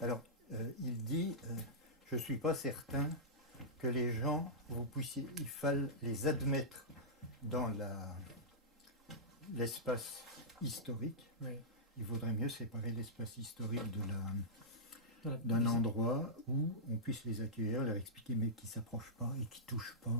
Alors, il dit, je ne suis pas certain que les gens, il faille les admettre dans l'espace historique. Oui. Il vaudrait mieux séparer l'espace historique De d'un la- endroit où on puisse les accueillir, leur expliquer mais qui ne s'approchent pas et qui ne touchent pas.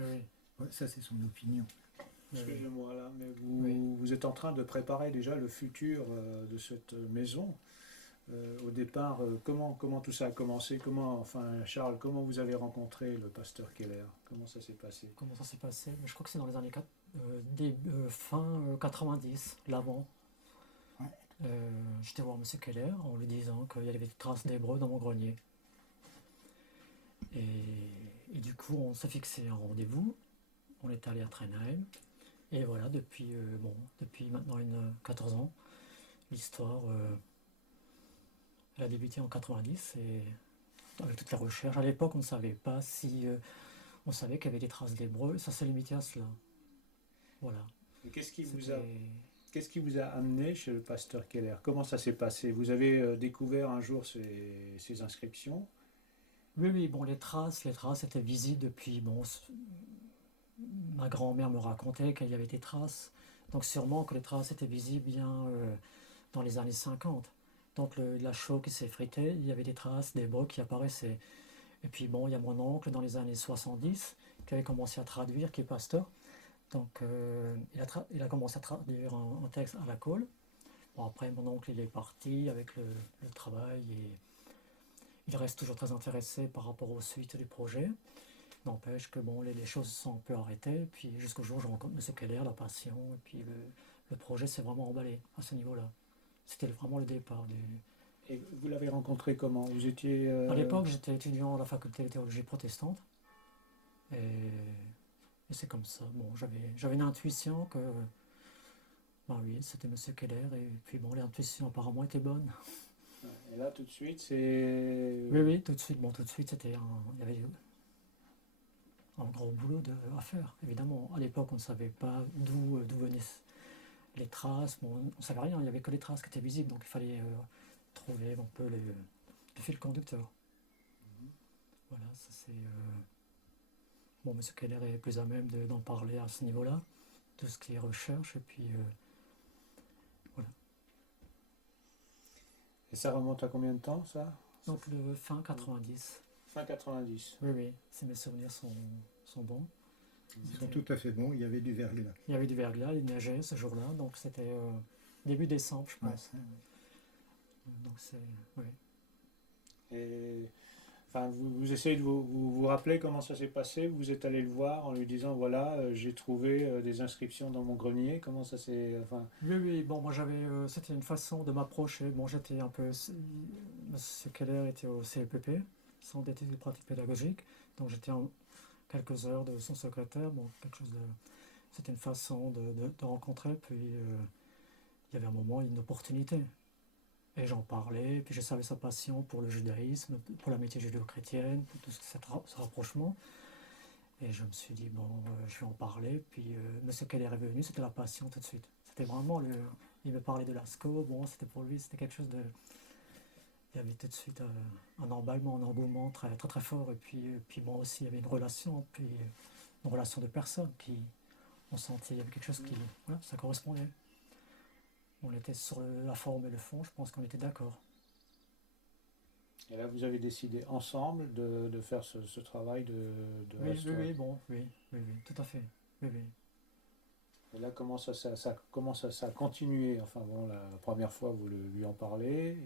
Oui, Ouais, ça, c'est son opinion. oui, oui. Excusez-moi là, mais Oui. vous êtes en train de préparer déjà le futur de cette maison. Au départ, comment tout ça a commencé? Enfin, Charles, comment vous avez rencontré le pasteur Keller? Comment ça s'est passé? Comment ça s'est passé? Je crois que c'est dans les années fin 90, l'avant. Ouais. J'étais voir M. Keller en lui disant qu'il y avait des traces d'hébreu dans mon grenier. Et du coup, on s'est fixé un rendez-vous. On est allé à Trenheim. Et voilà, depuis maintenant 14 ans, l'histoire elle a débuté en 90 et avec toutes les recherches. À l'époque, on ne savait pas si on savait qu'il y avait des traces d'hébreu. Ça s'est limité à cela. Voilà. Et C'était qu'est-ce qui vous a amené chez le pasteur Keller? Comment ça s'est passé? Vous avez découvert un jour ces inscriptions? oui, oui, bon, les traces étaient visibles depuis. Bon, ma grand-mère me racontait qu'il y avait des traces. Donc sûrement que les traces étaient visibles bien dans les années 50. Donc la chaux qui s'effritait, il y avait des traces d'hébreu qui apparaissaient. Et puis bon, il y a mon oncle dans les années 70 qui avait commencé à traduire, qui est pasteur. Donc il a commencé à traduire un texte à la colle. Bon, après, mon oncle il est parti avec le travail et il reste toujours très intéressé par rapport aux suites du projet. N'empêche que bon, les choses sont un peu arrêtées. Puis jusqu'au jour où je rencontre M. Keller, la passion, et puis le projet s'est vraiment emballé à ce niveau-là. C'était vraiment le départ du. Et vous l'avez rencontré comment? Vous étiez... À l'époque, j'étais étudiant à la faculté de théologie protestante. Et c'est comme ça. Bon, j'avais une intuition que. Ben oui, c'était M. Keller. Et puis bon, l'intuition apparemment était bonne. Et là, tout de suite, c'est... Oui, oui, tout de suite. Bon, tout de suite, il y avait un gros boulot à faire, évidemment. À l'époque, on ne savait pas d'où venaient les traces. Bon, on ne savait rien, il n'y avait que les traces qui étaient visibles, donc il fallait trouver un peu le fil conducteur. Voilà, ça c'est. Bon, M. Keller est plus à même d'en parler à ce niveau-là, tout ce qui est recherche, et puis voilà. Et ça remonte à combien de temps, ça? Donc le fin 90. Fin 90. Oui, oui, si mes souvenirs sont bons. Ils sont tout à fait bons, il y avait du verglas. Il y avait du verglas, il neigeait ce jour-là, donc c'était début décembre, je Ouais. pense. Donc c'est. Oui. Et... Enfin, vous essayez de vous rappeler comment ça s'est passé? Vous êtes allé le voir en lui disant, voilà, j'ai trouvé des inscriptions dans mon grenier. Comment ça s'est... Enfin, Oui, oui, bon, moi j'avais. C'était une façon de m'approcher. Bon, j'étais un peu. Monsieur Keller était au CEPP, Centre d'études et pratiques pédagogiques, donc j'étais en quelques heures de son secrétaire. Bon, quelque chose de. C'était une façon de rencontrer, puis il y avait un moment, une opportunité. Et j'en parlais, puis je savais sa passion pour le judaïsme, pour l'amitié judéo-chrétienne, pour tout ce rapprochement. Et je me suis dit, bon, je vais en parler. Puis M. Keller est venu, c'était la passion tout de suite. C'était vraiment le. Il me parlait de l'ASCO, bon, c'était pour lui, c'était quelque chose de. Il y avait tout de suite un emballement, un engouement très, très, très fort. Et puis moi aussi, il y avait une relation, puis une relation de personnes qui. On sentait, il y avait quelque chose qui. Voilà, ça correspondait. On était sur la forme et le fond, je pense qu'on était d'accord. et là, vous avez décidé ensemble de faire ce travail de Oui, oui, restauration. oui, bon, oui, oui, oui, tout à fait. Oui, oui. Et là, comment ça a continué? Enfin bon, la première fois, vous lui en parlez.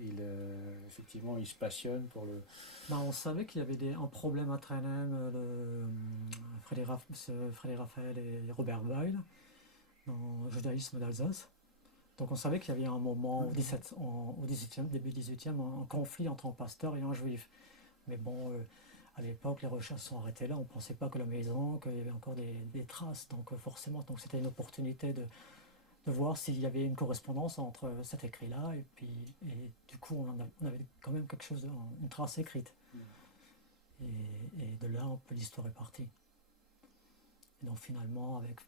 Effectivement, il se passionne pour le... Ben, on savait qu'il y avait un problème à Trenheim, Frédéric Raphaël et Robert Boyle, dans le judaïsme d'Alsace. Donc on savait qu'il y avait un moment au 18e, début 18e, un conflit entre un pasteur et un juif. Mais bon, à l'époque, les recherches sont arrêtées là. On ne pensait pas que la maison, qu'il y avait encore des traces. Donc forcément, donc c'était une opportunité de voir s'il y avait une correspondance entre cet écrit-là et du coup, on avait quand même quelque chose, une trace écrite. Et de là, un peu l'histoire est partie. Et donc finalement, avec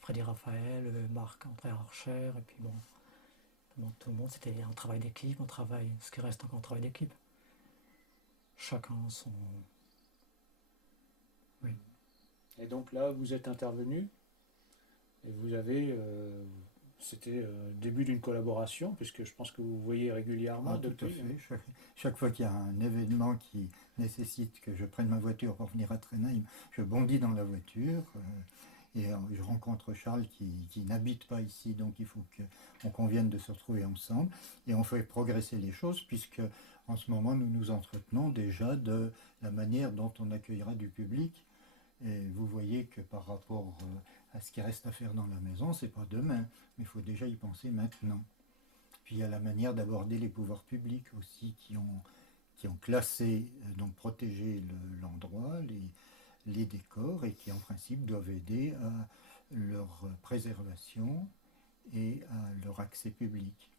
Frédéric Raphaël, Marc-André Archer, et puis bon, Tout le monde, c'était un travail d'équipe, ce qui reste encore un travail d'équipe. Chacun son... Oui. Et donc là, vous êtes intervenu et vous avez, c'était le début d'une collaboration, puisque je pense que vous voyez régulièrement Ah, tout à depuis. fait. Chaque fois qu'il y a un événement qui nécessite que je prenne ma voiture pour venir à Trenheim, je bondis dans la voiture et je rencontre Charles qui n'habite pas ici, donc il faut qu'on convienne de se retrouver ensemble et on fait progresser les choses puisque en ce moment nous nous entretenons déjà de la manière dont on accueillera du public. Et vous voyez que par rapport à ce qui reste à faire dans la maison, c'est pas demain, mais il faut déjà y penser maintenant. Puis il y a la manière d'aborder les pouvoirs publics aussi qui ont classé, donc protégé l'endroit, les décors et qui en principe doivent aider à leur préservation et à leur accès public.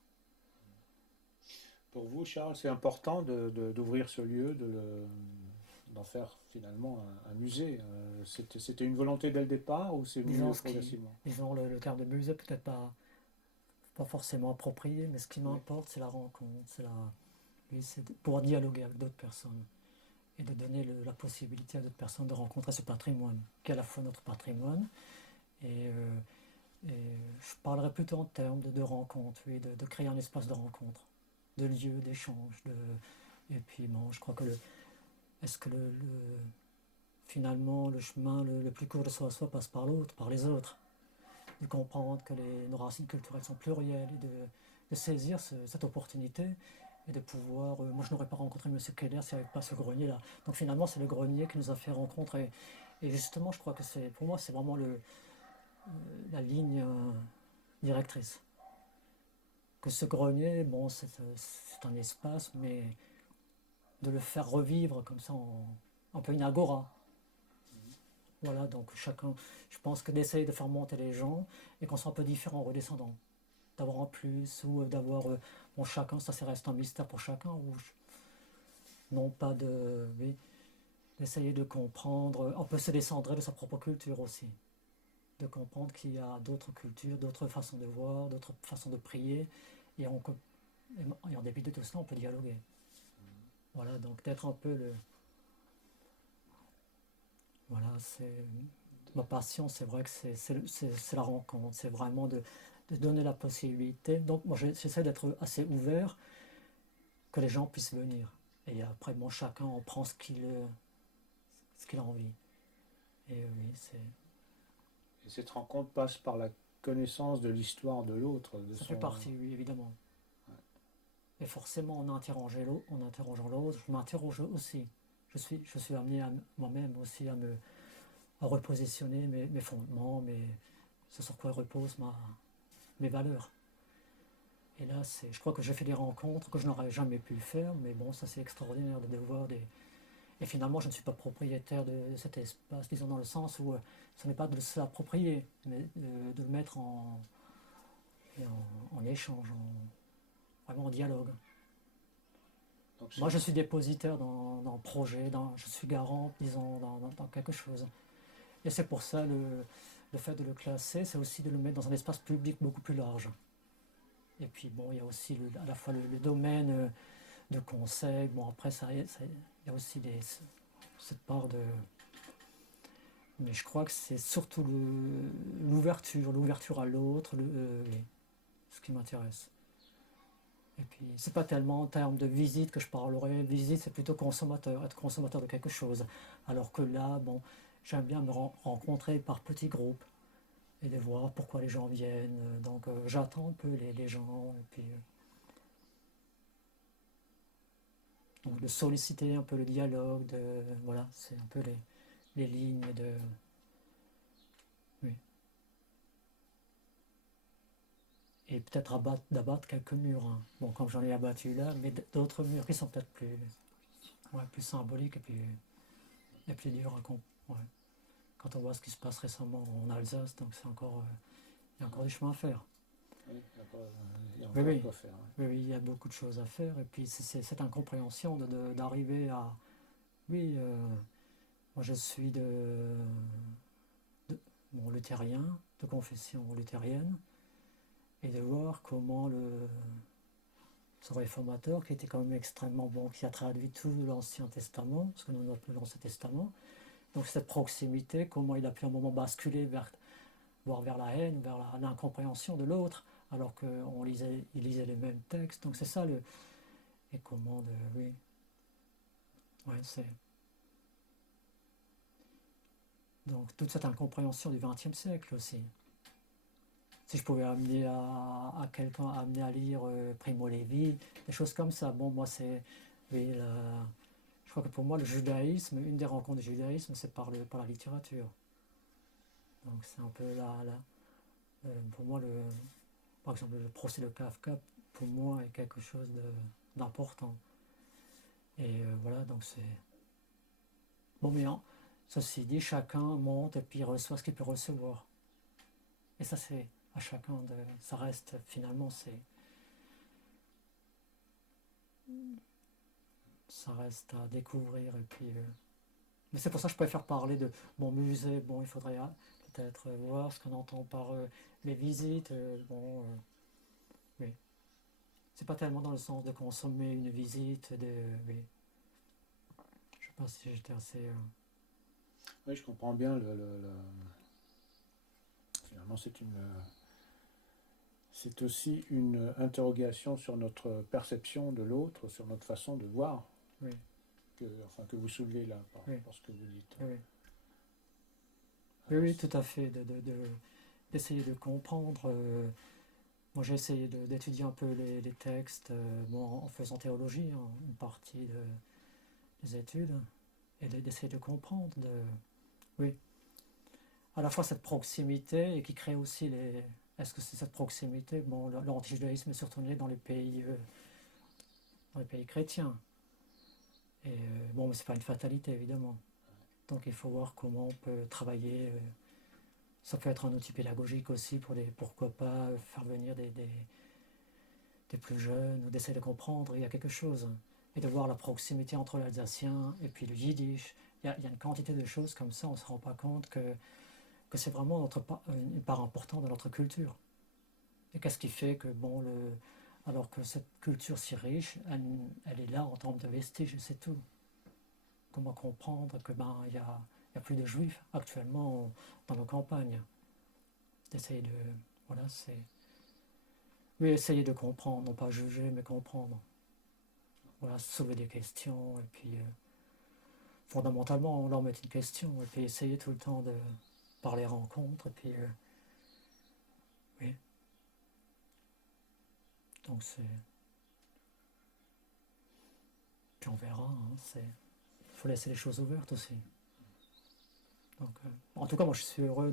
Pour vous, Charles, c'est important d'ouvrir ce lieu, d'en faire finalement un musée. C'était une volonté dès le départ ou c'est venu progressivement? Disons le terme de musée peut-être pas forcément approprié, mais ce qui m'importe, c'est la rencontre, c'est de pouvoir dialoguer avec d'autres personnes et de donner la possibilité à d'autres personnes de rencontrer ce patrimoine, qui est à la fois notre patrimoine. Et je parlerai plutôt en termes de rencontre, oui, de créer un espace de rencontre, de lieu, d'échange. Et puis bon, je crois que est-ce que finalement le chemin le plus court de soi à soi passe par l'autre, par les autres, de comprendre que nos racines culturelles sont plurielles et de saisir cette opportunité et de pouvoir... moi, je n'aurais pas rencontré M. Keller s'il n'y avait pas ce grenier-là. Donc finalement, c'est le grenier qui nous a fait rencontrer. Et justement, je crois que pour moi, c'est vraiment la ligne directrice. Que ce grenier, bon, c'est un espace, mais de le faire revivre comme ça, un peu une agora. Voilà, donc chacun, je pense que d'essayer de faire monter les gens et qu'on soit un peu différent en redescendant. D'avoir un plus ou d'avoir... bon, chacun, ça reste un mystère pour chacun. Non pas de... Oui, d'essayer de comprendre, on peut se descendre de sa propre culture aussi. De comprendre qu'il y a d'autres cultures, d'autres façons de voir, d'autres façons de prier. Et en dépit de tout cela, on peut dialoguer. Voilà, donc d'être un peu le... Voilà, c'est... Ma passion, c'est vrai que c'est la rencontre, c'est vraiment de donner la possibilité. Donc moi, j'essaie d'être assez ouvert, que les gens puissent venir. Et après, bon, chacun en prend ce qu'il a envie. Et oui, c'est... Et cette rencontre passe par la connaissance de l'histoire de l'autre. Ça fait partie, oui, évidemment. Ouais. Et forcément, en interrogeant l'autre, je m'interroge aussi. Je suis amené moi-même aussi à repositionner mes fondements, ce sur quoi reposent mes valeurs. Et là, je crois que j'ai fait des rencontres que je n'aurais jamais pu faire, mais bon, ça c'est extraordinaire de voir des... Et finalement, je ne suis pas propriétaire de cet espace, disons dans le sens où ce n'est pas de se l'approprier, mais de le mettre en échange, vraiment en dialogue. Donc, moi, je suis dépositaire dans un projet, je suis garant, disons, dans quelque chose. Et c'est pour ça, le fait de le classer, c'est aussi de le mettre dans un espace public beaucoup plus large. Et puis, bon, il y a aussi à la fois le domaine de conseil. Bon, après, il y a aussi cette part de... Mais je crois que c'est surtout l'ouverture à l'autre, ce qui m'intéresse. Et puis, c'est pas tellement en termes de visite que je parlerai. Visite, c'est plutôt être consommateur de quelque chose. Alors que là, bon, j'aime bien me rencontrer par petits groupes et de voir pourquoi les gens viennent. Donc, j'attends un peu les gens. Et puis, donc, de solliciter un peu le dialogue. Voilà, c'est un peu les lignes de... Oui. Et peut-être d'abattre quelques murs. Hein. Bon, comme j'en ai abattu là, mais d'autres murs qui sont peut-être plus symboliques et plus durs à comprendre. Ouais. Quand on voit ce qui se passe récemment en Alsace, donc il y a encore du chemin à faire. Oui, il y a encore quoi faire. Oui, il y a beaucoup de choses à faire. Et puis c'est cette incompréhension d'arriver à... Oui, moi je suis luthérien, de confession luthérienne. et de voir comment ce réformateur, qui était quand même extrêmement bon, qui a traduit tout l'Ancien Testament, ce que nous appelons l'Ancien Testament, donc cette proximité, comment il a pu à un moment basculer voire vers la haine, vers l'incompréhension de l'autre, alors qu'il lisait les mêmes textes. Donc c'est ça et comment oui. Ouais, c'est. Donc toute cette incompréhension du XXe siècle aussi. Si je pouvais amener à quelqu'un amener à lire Primo Levi, des choses comme ça. Bon, moi c'est. Oui, je crois que pour moi le judaïsme, une des rencontres du judaïsme, c'est par la littérature. Donc c'est un peu pour moi par exemple le procès de Kafka, pour moi est quelque chose d'important. Et voilà, donc c'est. Bon, mais ceci dit, chacun monte et puis reçoit ce qu'il peut recevoir. Et ça, c'est à chacun ça reste finalement, ça reste à découvrir. Et puis, mais c'est pour ça que je préfère parler de mon musée. Bon, il faudrait peut-être voir ce qu'on entend par les visites. Oui. C'est pas tellement dans le sens de consommer une visite. Oui. Je sais pas si j'étais assez. Oui, je comprends bien. Finalement, c'est aussi une interrogation sur notre perception de l'autre, sur notre façon de voir, oui. que vous soulevez là, par ce que vous dites. Oui, oui, tout à fait, d'essayer de comprendre. Moi, j'ai essayé d'étudier un peu les textes, en faisant théologie, hein, une partie des études, et d'essayer de comprendre, oui, à la fois cette proximité et qui crée aussi les. Est-ce que c'est cette proximité? Bon, l'antijudaïsme est surtout né dans les pays chrétiens. Et bon, mais c'est pas une fatalité évidemment. Donc il faut voir comment on peut travailler. Ça peut être un outil pédagogique aussi pourquoi pas faire venir des plus jeunes ou d'essayer de comprendre. Il y a quelque chose et de voir la proximité entre l'alsacien et puis le yiddish. Il y a une quantité de choses comme ça. On se rend pas compte que c'est vraiment une part importante de notre culture. Et qu'est-ce qui fait que, alors que cette culture si riche, elle est là en termes de vestiges, c'est tout. Comment comprendre que il y a plus de juifs actuellement dans nos campagnes. D'essayer de. Voilà, c'est. Oui, essayer de comprendre, non pas juger, mais comprendre. Voilà, soulever des questions, et puis fondamentalement, on leur met une question, et puis essayer tout le temps de par les rencontres, et puis oui. Donc c'est. Puis on verra, hein, il faut laisser les choses ouvertes aussi. Donc, en tout cas, moi je suis heureux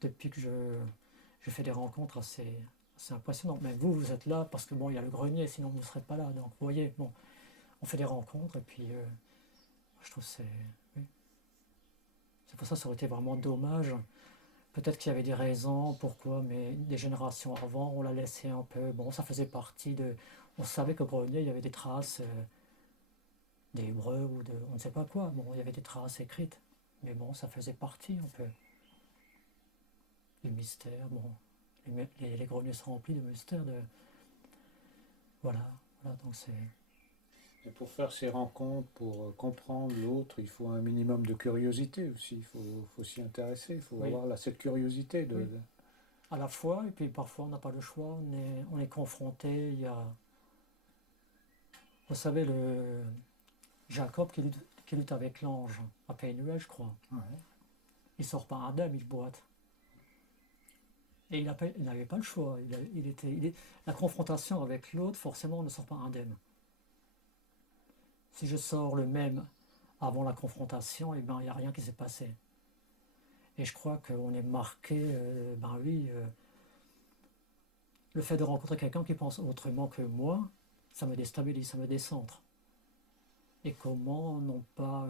depuis que je fais des rencontres assez impressionnantes. Mais vous êtes là parce que il y a le grenier, sinon vous ne serez pas là. Donc vous voyez, on fait des rencontres et puis je trouve oui. C'est pour ça que ça aurait été vraiment dommage. Peut-être qu'il y avait des raisons pourquoi, mais des générations avant, on l'a laissé un peu. Bon, ça faisait partie de. On savait qu'au grenier, il y avait des traces des Hébreux ou de on ne sait pas quoi. Bon, il y avait des traces écrites. Mais bon, ça faisait partie un peu du mystère. Bon, les greniers sont remplis de mystères. Voilà, donc c'est. Et pour faire ces rencontres, pour comprendre l'autre, il faut un minimum de curiosité aussi. Il faut s'y intéresser. Il faut avoir cette curiosité de. Oui. À la fois, et puis parfois on n'a pas le choix. On est confronté. Il y a. Vous savez, le Jacob qui lutte avec l'ange à Pénuel, je crois. Ouais. Il sort pas indemne, il boite. Et il n'avait pas le choix. La confrontation avec l'autre, forcément, on ne sort pas indemne. Si je sors le même avant la confrontation, il n'y a rien qui s'est passé. Et je crois qu'on est marqué, le fait de rencontrer quelqu'un qui pense autrement que moi, ça me déstabilise, ça me décentre. Et comment non pas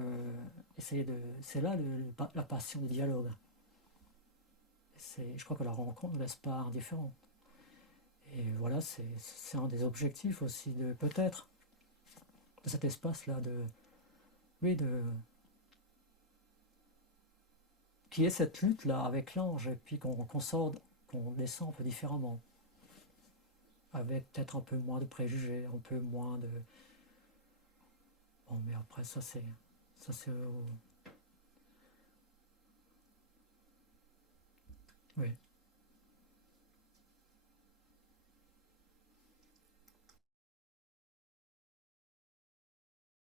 essayer de. C'est là la passion du dialogue. Je crois que la rencontre ne laisse pas indifférent. Et voilà, c'est un des objectifs aussi, peut-être, de cet espace-là, qui est cette lutte-là avec l'ange, et puis qu'on descend un peu différemment. avec peut-être un peu moins de préjugés, un peu moins de... Bon, mais après, ça c'est oui.